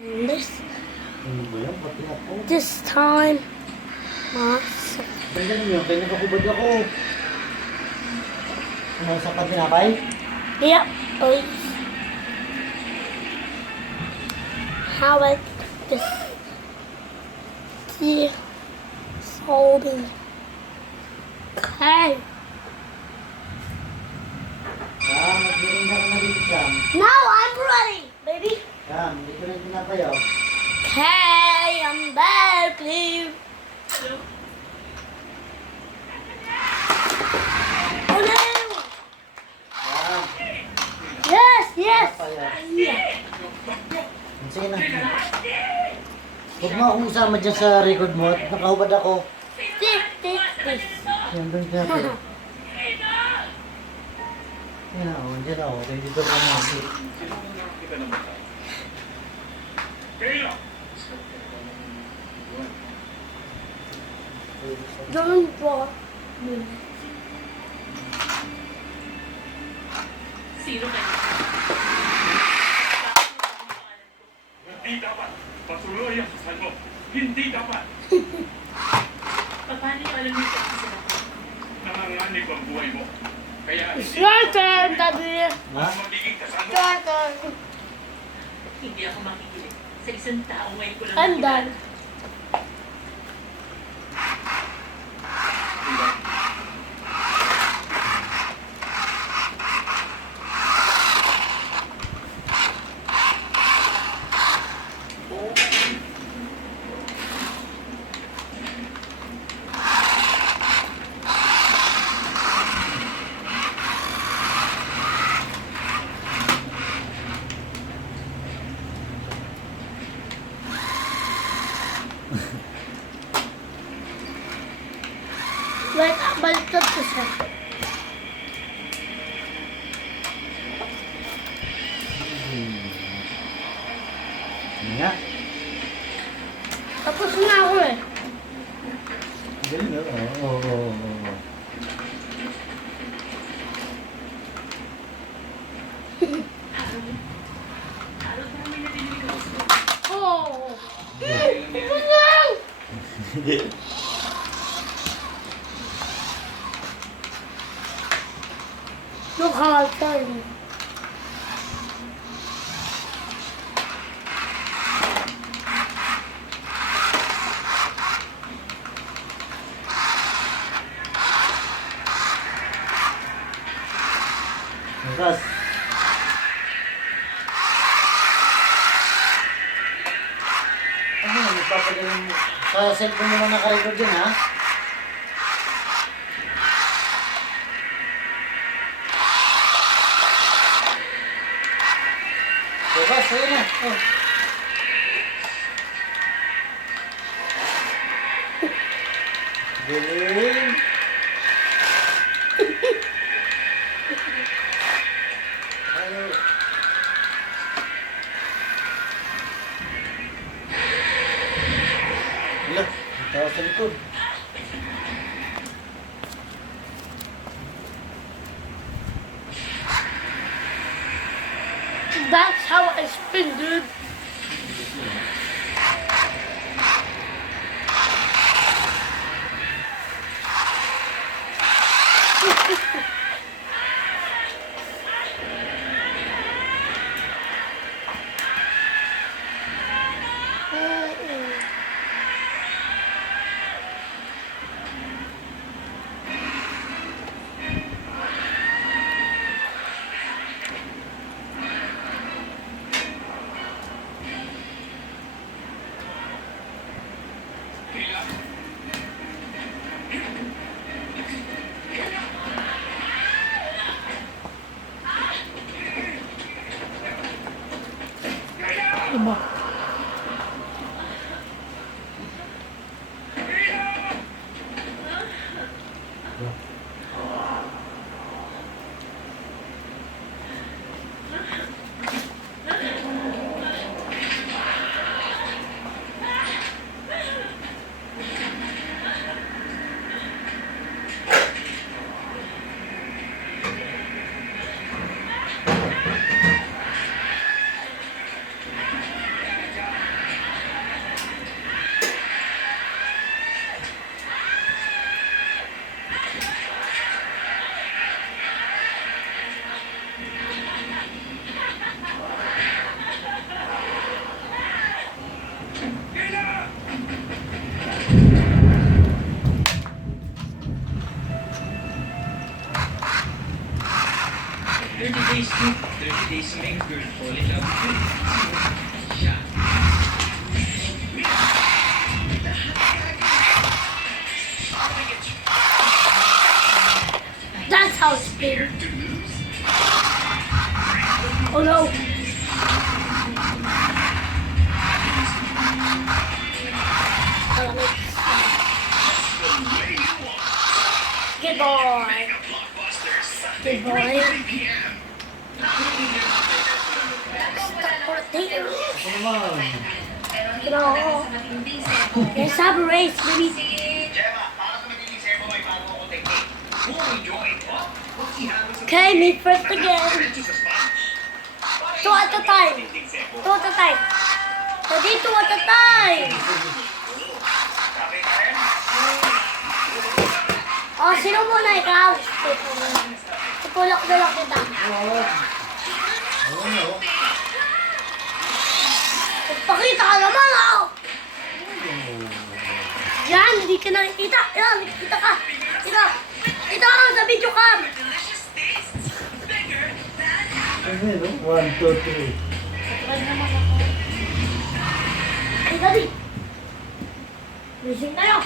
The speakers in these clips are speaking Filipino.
This Ano ba yan? Pati ako. this time, mas Ganyan mo yun. Kaya nakakubad ako. Ano sa patinapay? yep, please. How about this? The solding. Okay. Magbiring na ka na dito, Sam. Now I'm ready, baby. Sam, dito na yung tinapay, oh. Okay, I'm back, please. Oh no! Sam, Yes, yes. tinapay, oh. Yeah. Sige na. Huwag mo akong isama dyan sa record mo at nakahubad ako. This. Yan, doon ka natin. Yan ako, dyan ako. Kaya dito ka na. Don't draw me. Sino kayo? Hindi dapat. Patuloy ang susan mo. Hindi dapat. Paano yung alam niyo sa sila ko? Nanganganib ang buhay mo. Kaya It's your turn, Daddy. Ha? magiging kasama. Your turn. Hindi ako makikinig. Sa isang tao ngayon ko lang I'm done. Wait, baliktad ko siya. Yan nga. Tapos na ako eh. Galing, oh. Oo, oo, oo. Araw na may narinig ako sa Oh. Ito lang. Look how I turn. Bukas. Ano, magpapagaling mo. Sa cellphone mo na naka-record dyan, ha? Bukas, ayun na. Oh. Galing. Ayaw. Wala, ito sa likod. That's how I spin, dude. Diba? Facebook, 30 days to make a girl fall in love with you. Siya. That's how it's been. Oh no. Good boy. Good boy. Ako naman. No. Let's have a race, baby. Okay, meet first again. Two at a time. Two at a time. Ready, two at a time. Oh, sino muna ikaw? Tutulak na lang kita. Pakita ka naman, oh! Yan, hindi ka nakikita. Yan, nakikita ka. Kita. Kita ka sa video cam. Ano yun, no? 1, 2, 3. Ay, dali. Gising tayo.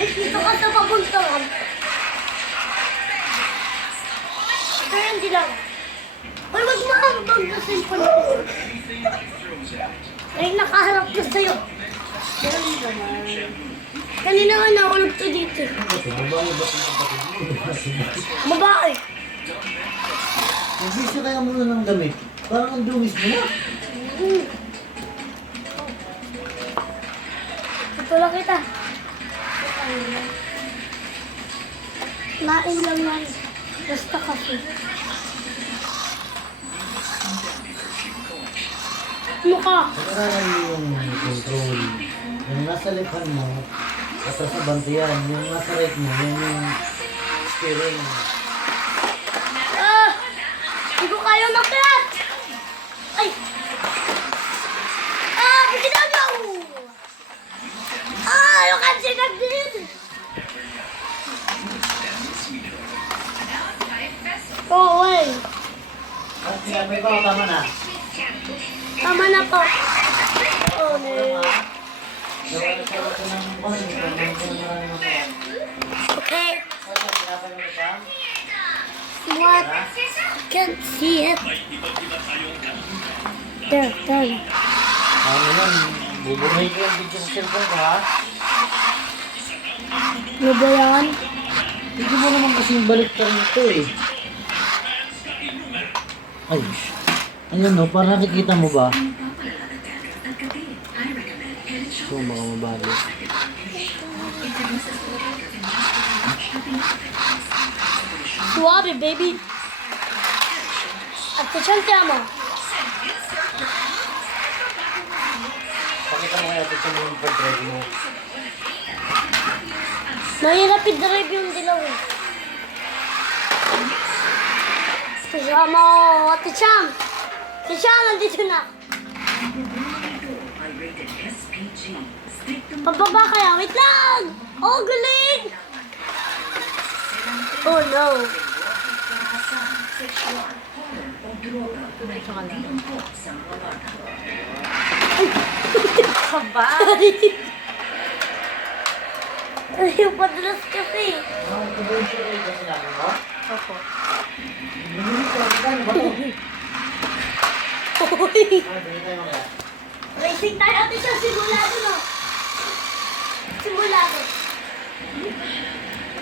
Eh, dito ka sa papuntahan. Pero hindi lang. Ay, wag mahambag na cellphone ko. Ay, nakaharap na sa'yo. Ganun naman. Kanina nga nakulog to dito. Babae ba yung kapatid mo? Babae. Nagbisa kaya muna ng damit. Parang ang dumis mo na. Tutulak kita. Lain lang yan. Basta kasi. Mukha. Pagkakaroon mo yung control. Yung nasa left mo, at sa bantiyan. Yung nasa right mo, yung steering. Ah! Hindi ko kaya makiat! Ay! Ah! Pagkinaw! Ah! You can't see that din! Oh, wait. At sinabi ko, tama na. Tama na po. Oh, no. Nawala sa ako ng bus. Okay. Ano, sinabi mo siya? What? Can't see it. There, there. Ano yan? Bubuhay ko yung video sa cellphone ko, ha? Ano ba yan? Hindi mo naman kasing balik ka rin ito, eh. Ay, ayun no, para nakikita mo ba? So, baka mabalik. Suave, baby. Attention, te amo. Pakita mo kaya ito sa mga pag-drive mo. Mahirap i-drive yung dilaw eh. Kasama ko, Ate Cham. Si Cham, nandito na. Pababa kaya? Wait lang! Oh, galing! Oh, no. Kaba? Ayaw padalas kasi. Ano, ito ba yung siya kasi namin mo? Opo. Bumili ka lang tayo, ba ito? Uy! Bumili tayo mga. Racing tayo, Ate Cham. Simulado, no? Simulado.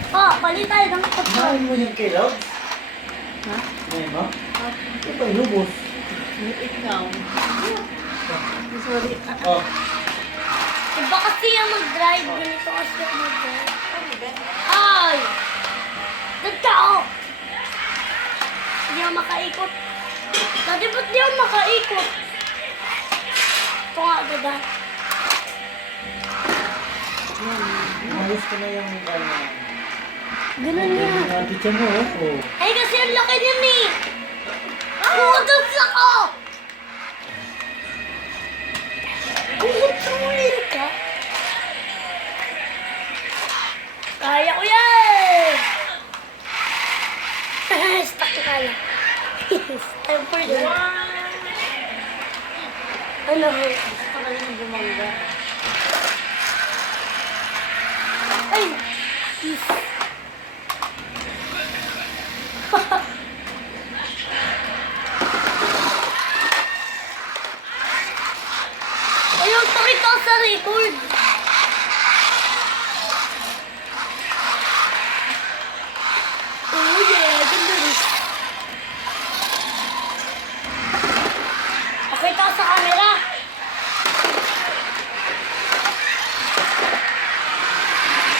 Oh, palit tayo ng kapal. Kumain mo yung kilaw? Ha? Kumain mo? Ito pa inubos. Ikaw. Sorry. Oh, Iba kasi yung mag-drive. Ganito kasi yung mag-drive. Ay! Nagkao! Hindi ako makaikot. Dati ba't di ako makaikot? Ito nga, dada. umayos ko na yung Ganun yan. yung attitude mo, oh. Ay, kasi ang laki niyan eh. Putos ako! Control ka? Kaya ko yan! Stuck ka kaya. Time for you. Ano? Gusto ka rin ng bumangga. Ay! Yes. Ayun, pakita sa record. Oh yeah, ganda rin. Pakita sa camera.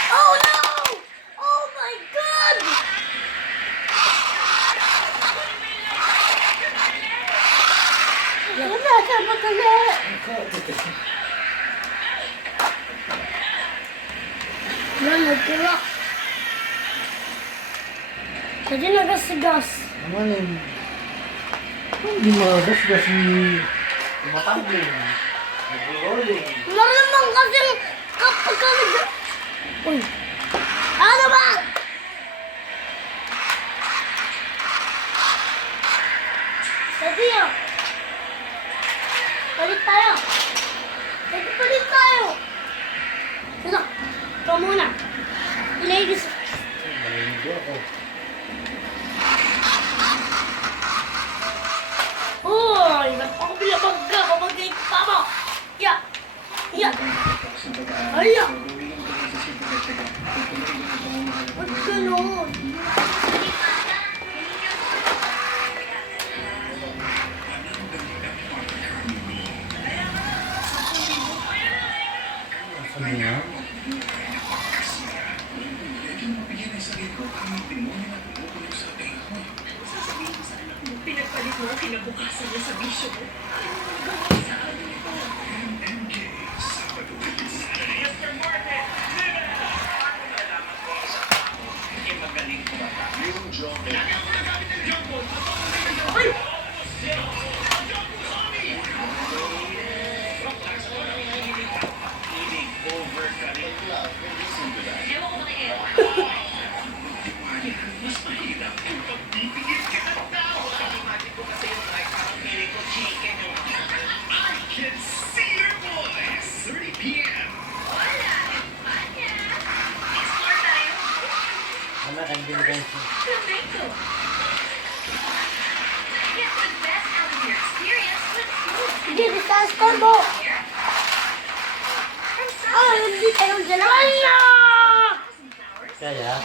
Oh no! Oh my God! Wala ka magkala. Yan, nagkira. Kasi nagasigas. Naman yun. Hindi magasgas ni tumatambling. Nag-rolling. Malamang kasi kapag ka nag... Uy! Ano ba? Dati yun. Palit tayo. Dati palit tayo. Ito. Ikaw muna. Ladies. Malindi ako. Uy! Ba't ako bilabagga? Babagay ko pa mo. Ya! Ya! Ay! Ba't ganun? Sabi nga. Pinagpalit mo ang kinabukasan niya sa bisyo mo. Ewan ko na eh. Wala kang binigay siya. Flamenco. Get the best out of your experience with food. Hindi, disaster mo. Ay, hindi tayo dalawa na! Kaya?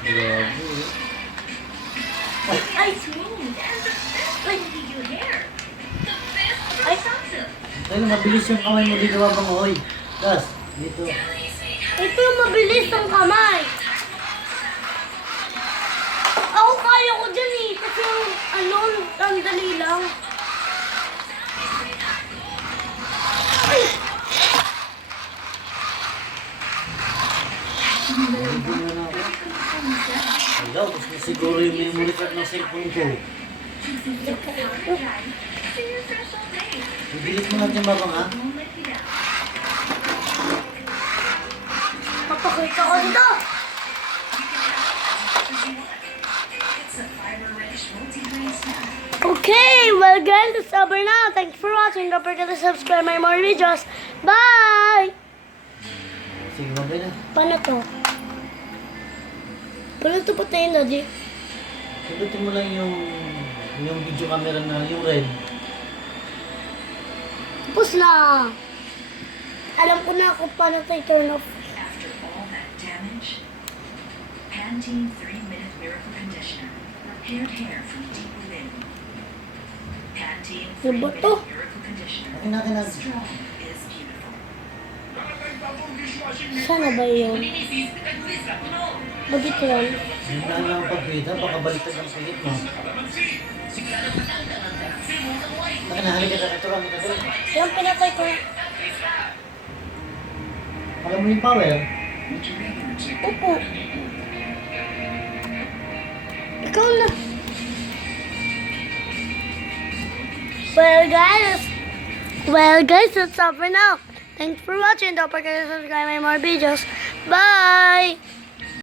Grabe. Ay! Smooth and the best way to do hair. The best Ay! Samsung. Dahil mabilis yung kamay mo dito habang hoy. Das, dito. Ito yung mabilis ng kamay. Ako kaya ko dyan eh. Kasi yung ano, ang dali lang. Ay! Hindi na na ako. Hello, gusto mo siguro yung memory card ng cellphone ko. Bibilit mo lang dyan babang ha? Papakita ko dito. Okay, well guys, it's over now. Thanks for watching. Don't forget to subscribe my more videos. Bye! Sige, babay na. Paano to? Paano to patayin, Daddy? Sagutin mo lang yung video camera na yung red. Tapos na. Alam ko na kung paano to i-turn off. After all that damage, Pantene 3-Minute Miracle Conditioner repaired hair from deep within. Pantene Ano ba 3-Minute to? Miracle Conditioner. Akin natin na. Strong is beautiful. Sana ba yun? Bakit yun? Yung lang lang pagpita, baka baliktad ang pihit mo. Akin na, halika na. Ito lang, ito lang. Yung pinatay ko. Alam mo yung power? Opo. Ikaw na. Well guys, that's all for now. Thanks for watching. Don't forget to subscribe my more videos. Bye!